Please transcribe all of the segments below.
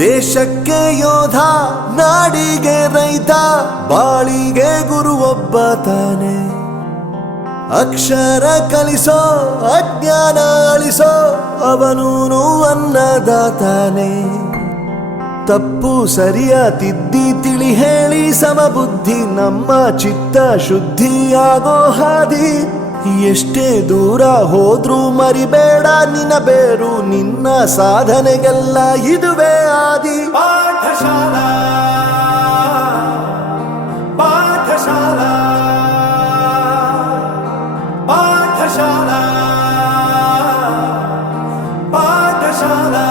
ದೇಶಕ್ಕೆ ಯೋಧ, ನಾಡಿಗೆ ರೈತ, ಬಾಳಿಗೆ ಗುರು ಒಬ್ಬ ತಾನೆ. ಅಕ್ಷರ ಕಲಿಸೋ, ಅಜ್ಞಾನ ಅಳಿಸೋ, ಅವನೂನು ಅನ್ನದಾತಾನೆ. ತಪ್ಪು ಸರಿಯ ತಿದ್ದಿ ತಿಳಿ ಹೇಳಿ ಸಮಬುದ್ಧಿ ನಮ್ಮ ಚಿತ್ತ ಶುದ್ಧಿಯಾಗೋ ಹಾದಿ. ಎಷ್ಟೇ ದೂರ ಹೋದ್ರೂ ಮರಿಬೇಡ ನಿನ್ನ ಬೇರು, ನಿನ್ನ ಸಾಧನೆಗೆಲ್ಲ ಇದುವೇ ಆದಿ. ಪಾಠಶಾಲಾ ಪಾಠಶಾಲಾ ಪಾಠಶಾಲಾ ಪಾಠಶಾಲಾ.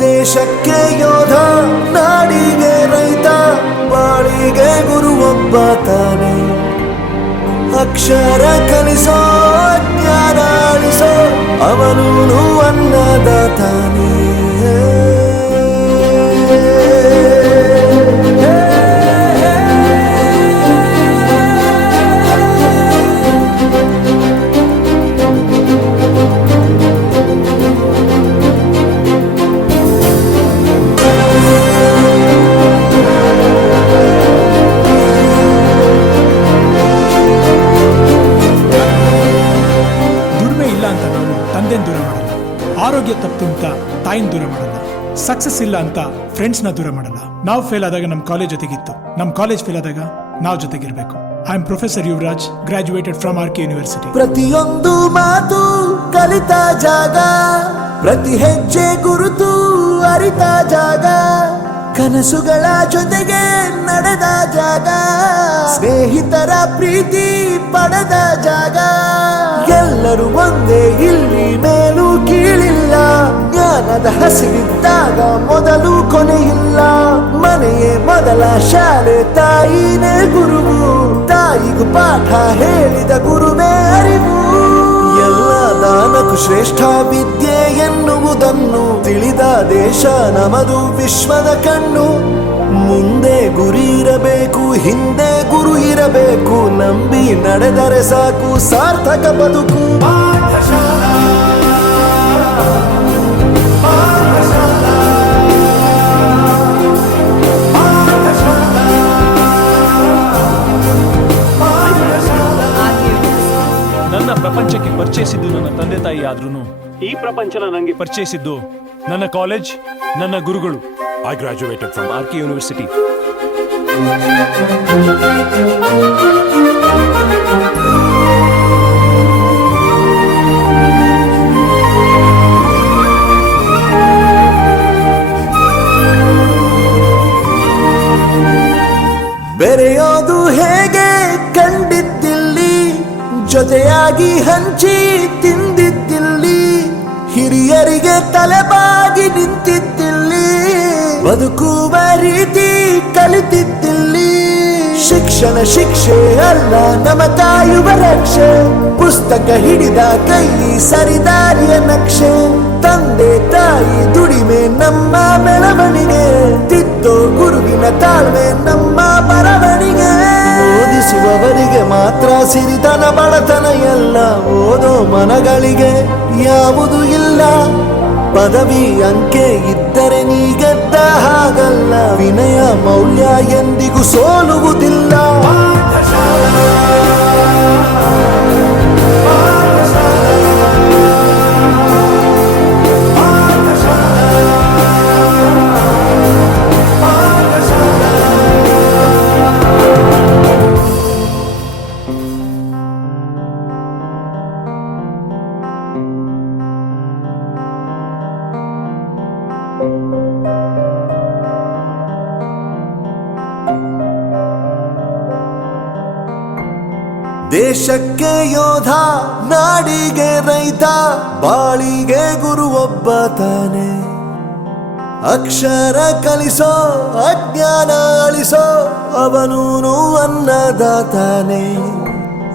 ದೇಶಕ್ಕೆ ಯೋಧ, ನಾಡಿಗೆ ರೈತ, ಬಾಳಿಗೆ ಗುರು ಒಬ್ಬ ತಾನೆ. ಅಕ್ಷರ ಕಲಿಸೋ, ಜ್ಞಾನ ಅಳಿಸೋ, ಅವನೂನು ಅನ್ನದಾತಾನೆ. ದೂರ ಮಾಡಲ್ಲ, ಆರೋಗ್ಯ ತಪ್ಪು ಅಂತ ತಾಯಿನ ದೂರ ಮಾಡಲ್ಲ, ಸಕ್ಸಸ್ ಇಲ್ಲ ಅಂತ ಫ್ರೆಂಡ್ಸ್ ನ ದೂರ ಮಾಡಲ್ಲ. ನಾವು ಫೇಲ್ ಆದಾಗ ನಮ್ ಕಾಲೇಜ್ ಜೊತೆಗಿತ್ತು, ನಮ್ ಕಾಲೇಜ್ ಫೇಲ್ ಆದಾಗ ನಾವು ಜೊತೆಗಿರ್ಬೇಕು. I am professor Yuvaraj, graduated from RK university. ಪ್ರತಿಯೊಂದು ಮಾತು ಕಲಿತ ಜಾಗ, ಪ್ರತಿ ಹೆಜ್ಜೆ ಗುರುತು ಅರಿತ ಜಾಗ, ಕನಸುಗಳ ಜೊತೆಗೆ ನಡೆದ ಜಾಗ, ಸ್ನೇಹಿತರ ಪ್ರೀತಿ ಪಡೆದ ಜಾಗ. ಎಲ್ಲರೂ ಒಂದೇ, ಇಲ್ಲಿ ಮೇಲೂ ಕೀಳಿಲ್ಲ, ಜ್ಞಾನದ ಹಸಿವಿದ್ದಾಗ ಮೊದಲು ಕೊನೆಯಿಲ್ಲ. ಮನೆಯೇ ಮೊದಲ ಶಾಲೆ, ತಾಯಿನೇ ಗುರುವು, ತಾಯಿಗೂ ಪಾಠ ಹೇಳಿದ ಗುರುವೇ ಅರಿವು. ಎಲ್ಲ ದಾನಕ್ಕೂ ಶ್ರೇಷ್ಠ ವಿದ್ಯೆ ಎನ್ನುವುದನ್ನು ತಿಳಿದ ದೇಶ ನಮದು, ವಿಶ್ವದ ಕಣ್ಣು. ಮುಂದೆ ಗುರಿ ಇರಬೇಕು, ಹಿಂದೆ ಗುರು ಇರಬೇಕು, ನಂಬಿ ನಡೆದರೆ ಸಾಕು ಸಾರ್ಥಕ ಬದುಕು. ಪಾಠಶಾಲಾ ಪಾಠಶಾಲಾ ಪಾಠಶಾಲಾ ಪಾಠಶಾಲಾ. ನನ್ನ ಪ್ರಪಂಚಕ್ಕೆ ಪರಿಚಯಿಸಿದ್ದು ನನ್ನ ತಂದೆ ತಾಯಿ ಆದ್ರೂ ಈ ಪ್ರಪಂಚನ ನನಗೆ ಪರಿಚಯಿಸಿದ್ದು ನನ್ನ ಕಾಲೇಜ್, ನನ್ನ ಗುರುಗಳು. I graduated from RK university. ಬೆರೆಯೋದು ಹೇಗೆ ಕಂಡಿದ್ದಿಲ್ಲಿ, ಜೊತೆಯಾಗಿ ಹಂಚಿ ತಿಂದಿದ್ದಿಲ್ಲಿ, ಹಿರಿಯರಿಗೆ ತಲೆಬಾಗಿ ನಿಂತಿದ್ದಿಲ್ಲಿ, ಬದುಕುವ ರೀತಿ ಕಲಿತಿದ್ದಿಲ್ಲಿ. ಶಿಕ್ಷಣ ಶಿಕ್ಷೆ ಅಲ್ಲ, ನಮ ಕಾಯುವ ರಕ್ಷೆ, ಪುಸ್ತಕ ಹಿಡಿದ ಕೈ ಸರಿದಾರಿಯ ನಕ್ಷೆ. ತಂದೆ ತಾಯಿ ದುಡಿಮೆ ನಮ್ಮ ಬೆಳವಣಿಗೆ, ತಿದ್ದೋ ಗುರುವಿನ ತಾಳ್ಮೆ ನಮ್ಮ ಬರವಣಿಗೆ. ಓದಿಸುವವರಿಗೆ ಮಾತ್ರ ಸಿರಿತನ ಬಡತನ ಎಲ್ಲ, ಓದೋ ಮನಗಳಿಗೆ ಯಾವುದು ಇಲ್ಲ. ಪದವಿ ಅಂಕೆ ಇದ್ದರೆ ನೀ ಗೆದ್ದ ಹಾಗಲ್ಲ, ವಿನಯ ಮೌಲ್ಯ ಎಂದಿಗೂ ಸೋಲುವುದಿಲ್ಲ. ದೇಶಕ್ಕೆ ಯೋಧ, ನಾಡಿಗೆ ರೈತ, ಬಾಳಿಗೆ ಗುರು ಒಬ್ಬ ತಾನೆ. ಅಕ್ಷರ ಕಲಿಸೋ, ಅಜ್ಞಾನ ಅಳಿಸೋ, ಅವನೂನು ಅನ್ನದಾತಾನೆ.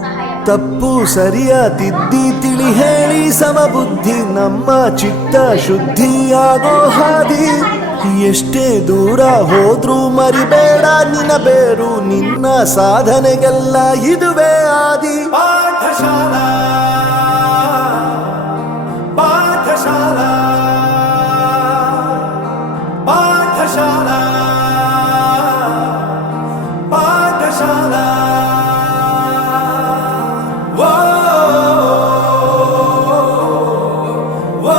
ಸಹಾಯ ತಪ್ಪು ಸರಿಯ ತಿದ್ದಿ ತಿಳಿ ಹೇಳಿ ಸಮಬುದ್ಧಿ ನಮ್ಮ ಚಿತ್ತ ಶುದ್ಧಿಯಾಗೋ ಹಾದಿ. ಎಷ್ಟೇ ದೂರ ಹೋದ್ರೂ ಮರಿಬೇಡ ನಿನ್ನ ಬೇರು, ನಿನ್ನ ಸಾಧನೆಗೆಲ್ಲ ಇದುವೇ ಆದಿ. ಪಾಠಶಾಲಾ ಪಾಠಶಾಲಾ ಪಾಠಶಾಲಾ ಪಾಠಶಾಲಾ ವೋ ವೋ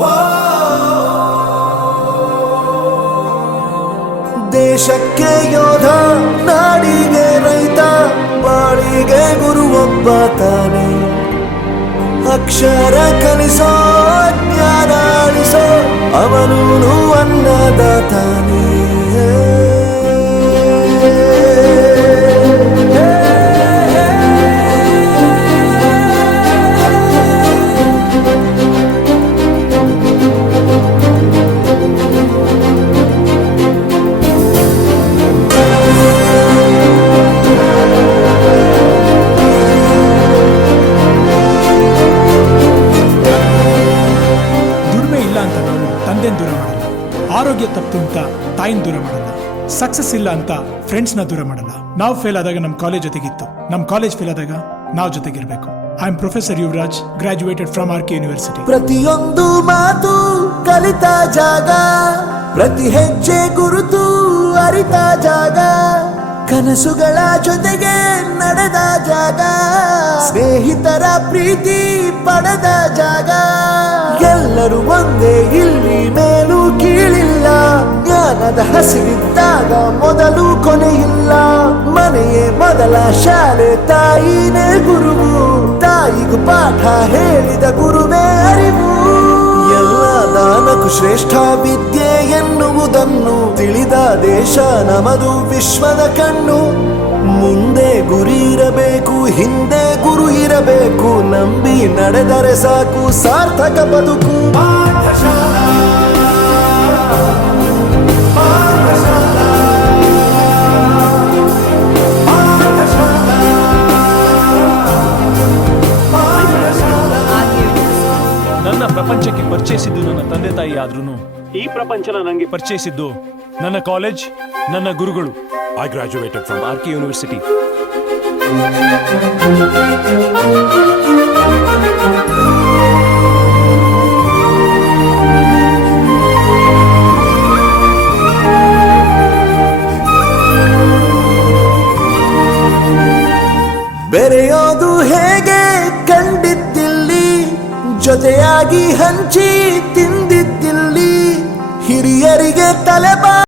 ವೋ ದೇಶಕ್ಕೆ ಯೋಧ, ನಾಡಿಗೆ ರೈತ, ಬಾಳಿಗೆ ಗುರು ಒಬ್ಬ ತಾನೆ. ಅಕ್ಷರ ಕಲಿಸೋ ಜ್ಞಾನ ಅಳಿಸೋ ಅವನೂನು ಅನ್ನದಾತಾನೆ. ದುಡಿಮೆ ಇಲ್ಲ ಅಂತ ನಾವು ತಂದೆನ ದೂರ ಮಾಡಲ್ಲ, ಆರೋಗ್ಯ ತಪ್ಪು ಅಂತ ತಾಯಿನ ದೂರ ಮಾಡಲ್ಲ, ಸಕ್ಸಸ್ ಇಲ್ಲ ಅಂತ ಫ್ರೆಂಡ್ಸ್ನ ದೂರ ಮಾಡಲ್ಲ. ನಾವು ಫೇಲ್ ಆದಾಗ ನಮ್ಮ ಕಾಲೇಜ್ ಜೊತೆಗಿತ್ತು, ನಮ್ಮ ಕಾಲೇಜ್ ಫೇಲ್ ಆದಾಗ ನಾವು ಜೊತೆಗಿರ್ಬೇಕು. I am professor Yuvaraj, graduated from RK university. ಪ್ರತಿಯೊಂದು ಮಾತು ಕಲಿತ ಜಾಗ, ಪ್ರತಿ ಹೆಜ್ಜೆ ಗುರುತು ಅರಿತ ಜಾಗ, ಕನಸುಗಳ ಜೊತೆಗೆ ನಡೆದ ಜಾಗ, ಸ್ನೇಹಿತರ ಪ್ರೀತಿ ಪಡೆದ ಜಾಗ. ಎಲ್ಲರೂ ಒಂದೇ ಇಲ್ಲಿ ಮೇಲೂ ಕೀಳಿಲ್ಲ, ಜ್ಞಾನದ ಹಸಿವಿದ್ದಾಗ ಮೊದಲು ಕೊನೆಯಿಲ್ಲ. ಮನೆಯೇ ಮೊದಲ ಶಾಲೆ, ತಾಯಿನೇ ಗುರುವು, ತಾಯಿಗೂ ಪಾಠ ಹೇಳಿದ ಗುರುವೇ ಅರಿವು. ಎಲ್ಲ ದಾನಕ್ಕೂ ಶ್ರೇಷ್ಠ ವಿದ್ಯೆ ಎನ್ನುವುದನ್ನು ತಿಳಿದ ದೇಶ ನಮದು ವಿಶ್ವದ ಕಣ್ಣು. ಮುಂದೆ ಗುರಿ ಇರಬೇಕು, ಹಿಂದೆ ಗುರು ಇರಬೇಕು, ನಂಬಿ ನಡೆದರೆ ಸಾಕು ಸಾರ್ಥಕ ಬದುಕು. ಪಾಠಶಾಲಾ ಪಾಠಶಾಲಾ ಪಾಠಶಾಲಾ ಪಾಠಶಾಲಾ ನನ್ನ ಪ್ರಪಂಚಕ್ಕೆ ಪರಿಚಯಿಸಿದ್ದು ನನ್ನ ತಂದೆ ತಾಯಿ ಆದ್ರೂ ಈ ಪ್ರಪಂಚನ ನನಗೆ ಪರಿಚಯಿಸಿದ್ದು ನನ್ನ ಕಾಲೇಜ್, ನನ್ನ ಗುರುಗಳು. I graduated from RK University. ಬೆರೆಯೋದು ಹೇಗೆ ಕಂಡಿದ್ದಿಲ್ಲಿ, ಜೊತೆಯಾಗಿ ಹಂಚಿ ತಿಂದಿದ್ದಿಲ್ಲಿ, ಹಿರಿಯರಿಗೆ ತಲೆಬಾ